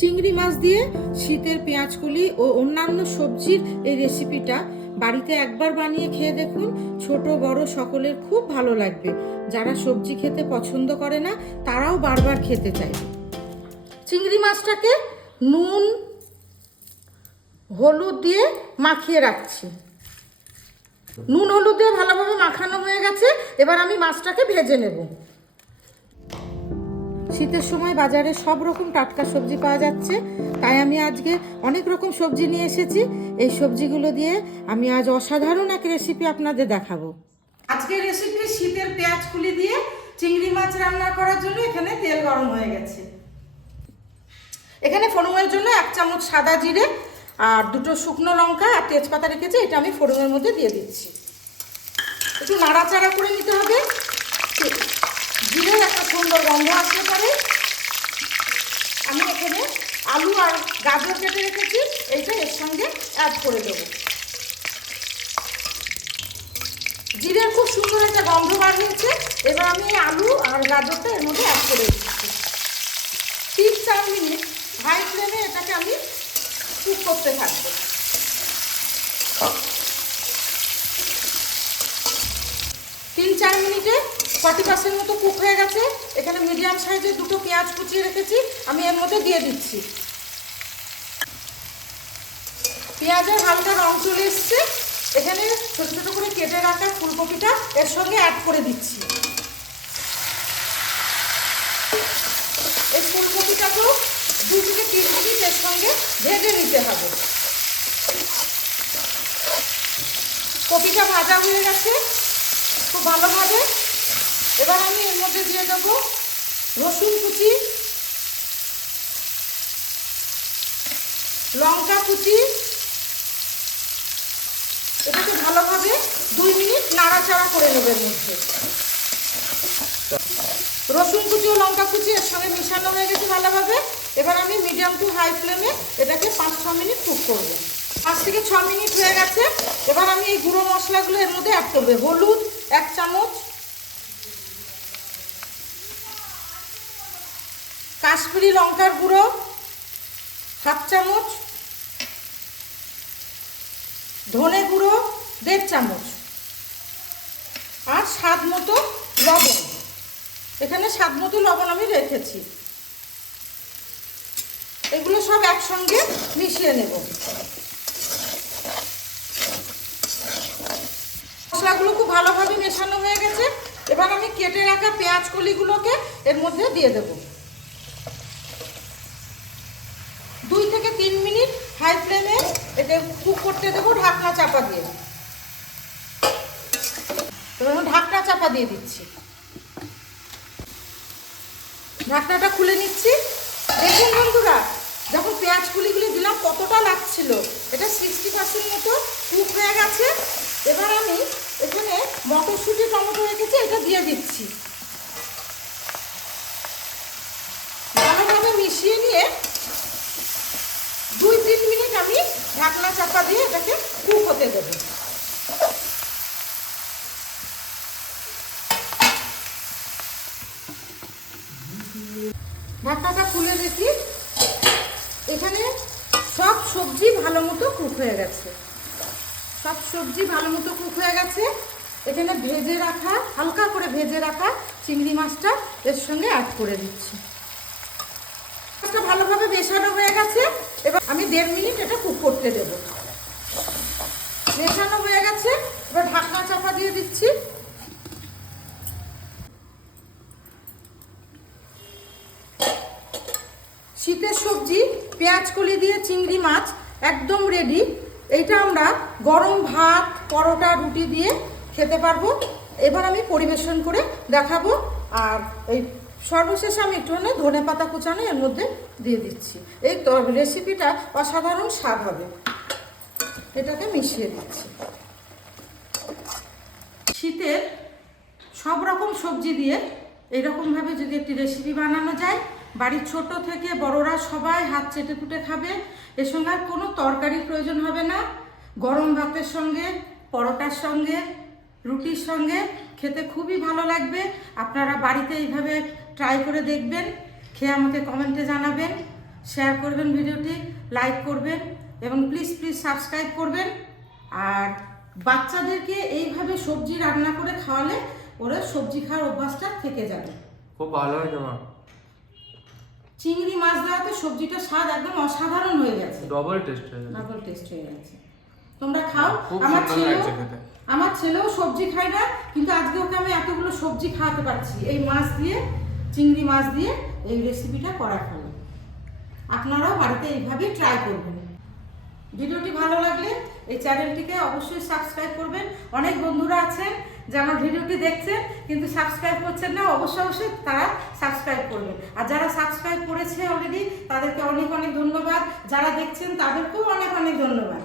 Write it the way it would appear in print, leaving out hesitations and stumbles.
চিংড়ি মাছ দিয়ে শীতের পেঁয়াজকলি ও অন্যান্য সবজির এই রেসিপিটা বাড়িতে একবার বানিয়ে খেয়ে দেখুন। ছোট বড় সকলের খুব ভালো লাগবে। যারা সবজি খেতে পছন্দ করে না তারাও বারবার খেতে চাইবে। চিংড়ি মাছটাকে নুন হলুদ দিয়ে মাখিয়ে রাখছি। নুন হলুদ দিয়ে ভালোভাবে মাখানো হয়ে গেছে। এবার আমি মাছটাকে ভেজে নেব। শীতের সময় বাজারে সব রকম টাটকা সবজি পাওয়া যাচ্ছে, তাই আমি আজকে অনেক রকম সবজি নিয়ে এসেছি। এই সবজিগুলো দিয়ে আমি আজ অসাধারণ এক রেসিপি আপনাদের দেখাবো। আজকের রেসিপি শীতের পেঁয়াজকলি দিয়ে চিংড়ি মাছ রান্না করার জন্য এখানে তেল গরম হয়ে গেছে। এখানে ফোড়নের জন্য 1 চামচ সাদা জিরে আর 2টো শুকনো লঙ্কা আর তেজপাতা রেখেছি, এটা আমি ফোড়নের মধ্যে দিয়ে দিচ্ছি। একটু নাড়াচাড়া করে নিতে হবে। জিরের একটা সুন্দর গন্ধ আসতে পারে। আমি এখানে আলু আর গাজর কেটে রেখেছি, এইটা এর সঙ্গে অ্যাড করে দেবো। জিরের খুব সুন্দর একটা গন্ধ বার হয়েছে। এবার আমি আলু আর গাজরটা এর মধ্যে অ্যাড করে দিচ্ছি। 3-4 মিনিট হাই ফ্লেমে এটাকে আমি কুক করতে থাকবো। 3-4 মিনিটে 40% মতো কুক হয়ে গেছে। এখানে মিডিয়াম সাইজের 2টো পেঁয়াজ কুচিয়ে রেখেছি, আমি এর মধ্যে দিয়ে দিচ্ছি। পেঁয়াজের হালকা রং চলে এসছে। এখানে ছোট ছোট করে কেটে রাখা ফুলকপিটা এর সঙ্গে অ্যাড করে দিচ্ছি। এই ফুলকপিটাকেও 2 থেকে 3 মিনিট এর সঙ্গে ভেজে নিতে হবে। কপিটা ভাজা হয়ে গেছে খুব ভালোভাবে। এবার আমি এর মধ্যে দিয়ে দেবো রসুন কুচি, লঙ্কা কুচি। এটাকে ভালোভাবে 2 মিনিট নাড়াচাড়া করে নেবে। এর মধ্যে রসুন কুচি ও লঙ্কা কুচি এর সঙ্গে মিশানো হয়ে গেছে ভালোভাবে। এবার আমি মিডিয়াম টু হাই ফ্লেমে এটাকে 5-6 মিনিট কুক করবো। 5 থেকে 6 মিনিট হয়ে গেছে। এবার আমি এই গুঁড়ো মশলাগুলো এর মধ্যে অ্যাড করবো। হলুদ 1 চামচ, কাশ্মীরি লঙ্কার গুঁড়ো 1/2 চামচ, ধনে গুঁড়ো 1.5 চামচ আর স্বাদ মতো লবণ। এখানে স্বাদ মতো লবণ আমি রেখেছি। এগুলো সব একসঙ্গে মিশিয়ে নেব। মশলাগুলো খুব ভালোভাবে মেশানো হয়ে গেছে। এবার আমি কেটে রাখা পেঁয়াজ কলিগুলোকে এর মধ্যে দিয়ে দেব। 2 থেকে 3 মিনিট হাই ফ্লেমে এটা কুক করতে দেবো ঢাকনা চাপা দিয়ে। এবার আমি ঢাকনা চাপা দিয়ে দিচ্ছি। ঢাকনাটা খুলে নিচ্ছি। দেখুন বন্ধুরা, যখন পেঁয়াজ কলিগুলি দিলাম কতটা লাগছিল। এটা 60% মতো কুক হয়ে গেছে। এবার আমি এখানে মটরশুঁটি টমেটো রেখেছি, এটা দিয়ে দিচ্ছি। ভালোভাবে মিশিয়ে নিয়ে 2-3 মিনিট আমি ঢাকনা চাপা দিয়ে এটাকে কুক হতে দেবো। ঢাকনাটা খুলে দেখি, এখানে সব সবজি ভালো মতো কুক হয়ে গেছে। সব সবজি ভালো মতো কুক হয়ে গেছে। এখানে ভেজে রাখা, হালকা করে ভেজে রাখা চিংড়ি মাছটা এর সঙ্গে অ্যাড করে দিচ্ছি। মাছটা ভালোভাবে মেশানো হয়ে গেছে। এবার আমি 1.5 মিনিট এটা কুক করতে দেব। মেশানো হয়ে গেছে। এবার ঢাকনা চাপা দিয়ে দিচ্ছি। শীতের সবজি পেঁয়াজকলি দিয়ে চিংড়ি মাছ একদম রেডি। এইটা আমরা গরম ভাত, পরোটা, রুটি দিয়ে খেতে পারবো। এবার আমি পরিবেশন করে দেখাবো। আর এই সর্বশেষে আমি একটুখানি ধনে পাতা কুচানো এর মধ্যে দিয়ে দিচ্ছি। এই রেসিপিটা অসাধারণ স্বাদ হবে। এটাকে মিশিয়ে দিচ্ছি। শীতের সব রকম সবজি দিয়ে এইরকমভাবে যদি একটি রেসিপি বানানো যায়, বাড়ির ছোট থেকে বড়রা সবাই হাত চেটে পুটে খাবে। এর সঙ্গে আর কোনো তরকারির প্রয়োজন হবে না। গরম ভাতের সঙ্গে, পরোটার সঙ্গে, রুটির সঙ্গে খেতে খুবই ভালো লাগবে। আপনারা বাড়িতে এইভাবে ট্রাই করে দেখবেন, খেয়ে আমাকে কমেন্টে জানাবেন। শেয়ার করবেন ভিডিওটি, লাইক করবেন এবং প্লিজ সাবস্ক্রাইব করবেন। আর বাচ্চাদেরকে এইভাবে সবজি রান্না করে খাওয়ালে ওরা সবজি খাওয়ার অভ্যাসটা থেকে যাবে। খুব ভালো হয় তোমার। চিংড়ি মাছ দেওয়াতে সবজিটা স্বাদ একদম অসাধারণ হয়ে গেছে, ডবল টেস্ট হয়ে গেছে। ডাবল টেস্ট হয়ে গেছে। তোমরা খাও। খুব আমার সুন্দর ছেলেও লাগছে খেতে। আমার ছেলেও সবজি খায় না, কিন্তু আজকে ওকে আমি এতগুলো সবজি খাওয়াতে পারছি এই মাছ দিয়ে, চিংড়ি মাছ দিয়ে এই রেসিপিটা করার ফলে। আপনারাও বাড়িতে এইভাবেই ট্রাই করবেন। ভিডিওটি ভালো লাগলে এই চ্যানেলটিকে অবশ্যই সাবস্ক্রাইব করবেন। অনেক বন্ধুরা আছেন যে আমার ভিডিওটি দেখছেন কিন্তু সাবস্ক্রাইব করছেন না, অবশ্যই তারা সাবস্ক্রাইব করবেন। আর যারা সাবস্ক্রাইব করেছে অলরেডি তাদেরকে অনেক ধন্যবাদ, যারা দেখছেন তাদেরকেও অনেক ধন্যবাদ।